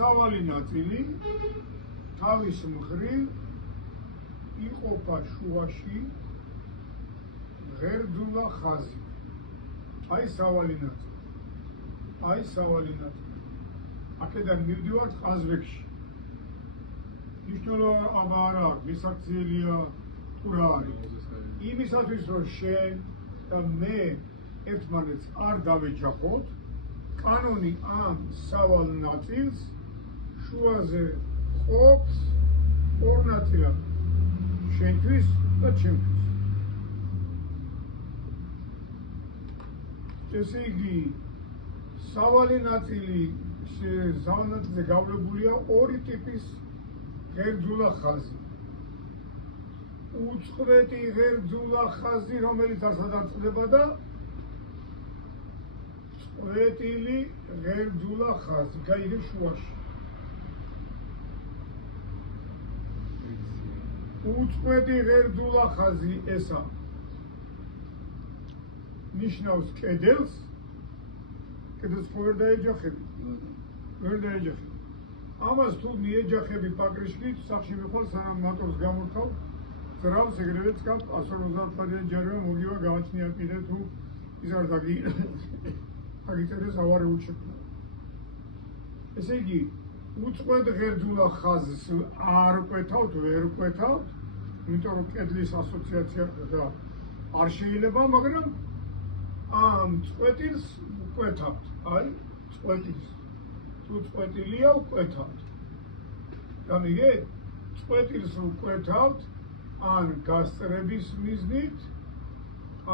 სავალი ნაწილი თავის მხრივ იყოფა შუაში ღერძულა ხაზი. აი სავალი ნაწილი. აქედან მივდივართ ყაზბეგში. მნიშვნელობა არ აქვს, მისაქციელია თუ რა არის. იმისათვის რომ შენ და მე ერთმანეთს არ დავეჯახოთ, კანონი ამ სავალ ნაწილს შუაზე ყოფს ორ ნაწილად, შენთვის და ჩემთვის. ესე იგი, სავალი ნაწილზე გავლებულია ორი ტიპის ღერძულა ხაზი. უწყვეტი ღერძულა ხაზი, რომელიც ასად აწყდება და წყვეტილი ღერძულა ხაზი, გაიგე შუაში. უწყვეტი ღერძულა ხაზი ესა ნიშნავს კედელს ხო ვერ დაეჯახები. ამას თუ მიეჯახები პაკრიშკით, სახში მიხვალ სანამ მატორს გამორთავ, ძრავს ეგრევე წკავ 150 ჯერმე მოგივა გავაჩნია კიდე თუ ის არ დაგიწერეს ავარი უჩეფნა. ესე იგი, უწყვეტ ღერძულა ხაზს არ კვეთავთ, ვერ კვეთავთ, იმიტომ რომ კედლის ასოციაცია და არ შეიძლება, მაგრამ ამ წყვეტილს კვეთავთ, აი, წყვეტილს. თუ წყვეტილია ვკვეთავთ. გამიგეთ? წყვეტილს ვკვეთავთ ან გასწრების მიზნით,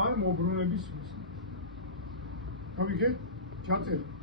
ან მობრუნების მიზნით. გამიგეთ? ჩაწერთ.